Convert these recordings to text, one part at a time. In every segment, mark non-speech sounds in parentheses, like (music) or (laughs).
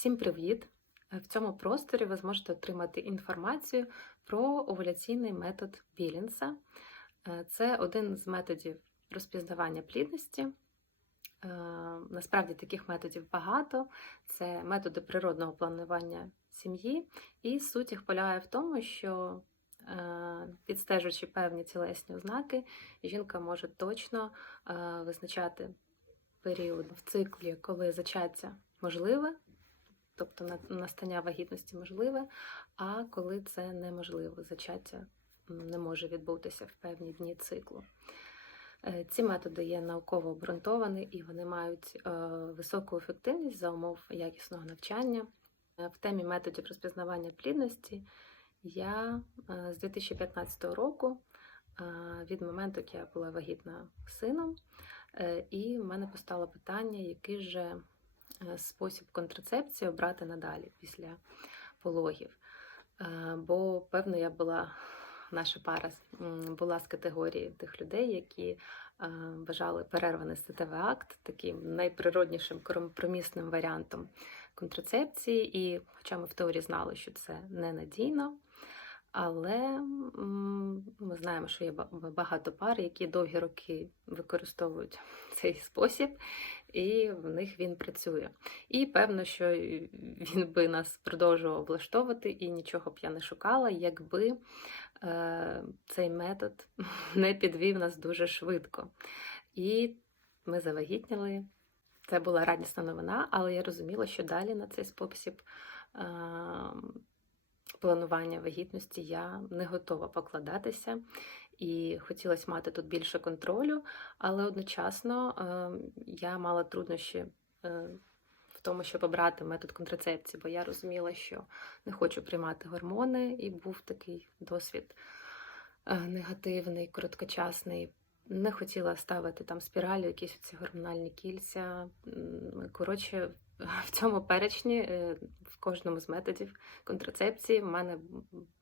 Всім привіт! В цьому просторі ви зможете отримати інформацію про овуляційний метод Білінса. Е, Це один з методів розпізнавання плідності. Е, Насправді таких методів багато. Це методи природного планування сім'ї, і суть їх полягає в тому, що е, підстежуючи певні тілесні ознаки, жінка може точно е, визначати період в циклі, коли зачаття можливе, тобто настання вагітності можливе, а коли це неможливо, зачаття не може відбутися в певні дні циклу. Е, Ці методи є науково обґрунтовані і вони мають е, високу ефективність за умов якісного навчання. Е, В темі методів розпізнавання плідності я з 2015 року, від моменту, як я була вагітна сином, і в мене постало питання, який же спосіб контрацепції обрати надалі після пологів. Е, Бо, певно, я була, наша пара була з категорії тих людей, які е, вважали перерваний статевий акт таким найприроднішим компромісним варіантом контрацепції. І, хоча ми в теорії знали, що це ненадійно, але ми знаємо, що є багато пар, які довгі роки використовують (laughs) цей спосіб, і в них він працює. І певно, що він би нас продовжував влаштовувати, і нічого б я не шукала, якби е, цей метод (laughs) не підвів нас дуже швидко. І ми завагітніли. Це була радісна новина, але я розуміла, що далі на цей спосіб е, планування вагітності я не готова покладатися. І хотілося мати тут більше контролю, але одночасно е, я мала труднощі е, в тому, щоб обрати метод контрацепції, бо я розуміла, що не хочу приймати гормони, і був такий досвід е, негативний, короткочасний. Не хотіла ставити там спіралі, якісь ці гормональні кільця. Коротше, (laughs) в цьому перечні, е, в кожному з методів контрацепції, в мене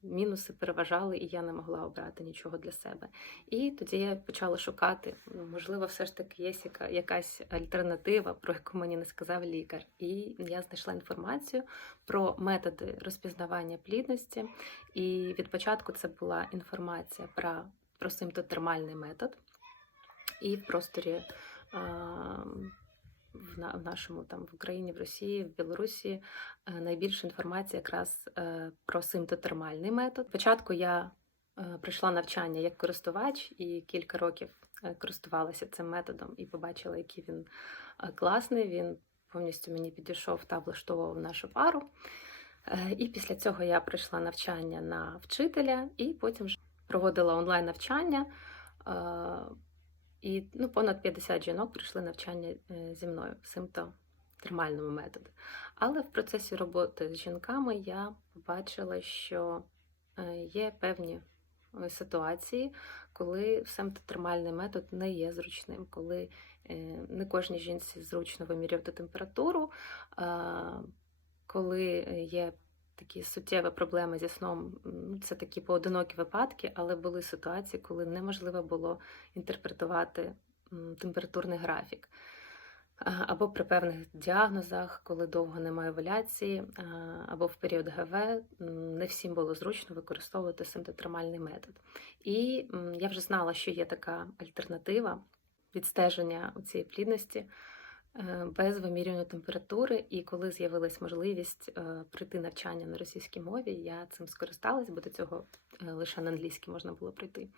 мінуси переважали, і я не могла обрати нічого для себе. І тоді я почала шукати, ну, можливо, все ж таки є яка- якась альтернатива, про яку мені не сказав лікар. І я знайшла інформацію про методи розпізнавання плідності. І від початку це була інформація про, про симптотермальний метод. І в просторі в, на, в нашому там в Україні, в Росії, в Білорусі е, найбільше інформації якраз е, про симптотермальний метод. Спочатку я е, пройшла навчання як користувач і кілька років е, користувалася цим методом і побачила, який він е, класний. Він повністю мені підійшов та влаштовував нашу пару. Е, І після цього я пройшла навчання на вчителя, і потім проводила онлайн навчання. І ну, понад 50 жінок пройшли навчання е, зі мною в симптотермальному методі. Але в процесі роботи з жінками я побачила, що е, є певні е, ситуації, коли симптотермальний метод не є зручним, коли не кожній жінці зручно вимірювати температуру, коли є такі суттєві проблеми зі сном. Це такі поодинокі випадки, але були ситуації, коли неможливо було інтерпретувати температурний графік. Або при певних діагнозах, коли довго немає овуляції, або в період ГВ не всім було зручно використовувати симптотермальний метод. І я вже знала, що є така альтернатива відстеження цієї плідності без вимірювання температури. І коли з'явилась можливість е, пройти навчання на російській мові, я цим скористалась, бо до цього е, лише на англійській можна було пройти.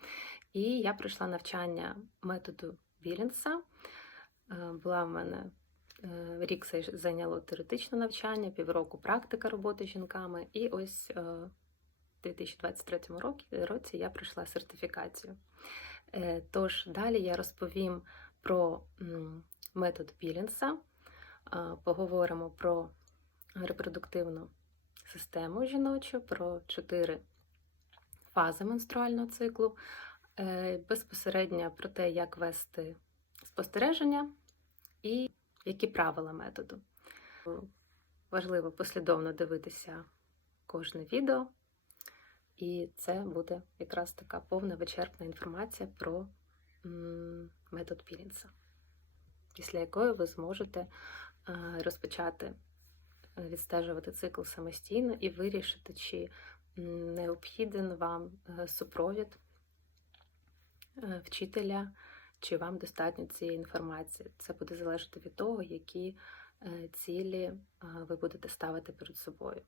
І я пройшла навчання методу Вілінса. Е, Була в мене е, рік зай- зайняло теоретичне навчання, півроку практика роботи з жінками. І ось е, в 2023 році, я пройшла сертифікацію. Е, Тож далі я розповім про метод Білінса, а, поговоримо про репродуктивну систему жіночу, про чотири фази менструального циклу, е, безпосередньо про те, як вести спостереження і які правила методу. Важливо послідовно дивитися кожне відео, і це буде якраз така повна вичерпна інформація про метод Пілінса, після якої ви зможете е, розпочати е, відстежувати цикл самостійно і вирішити, чи необхіден вам е, супровід вчителя, чи вам достатньо цієї інформації. Це буде залежати від того, які цілі ви будете ставити перед собою.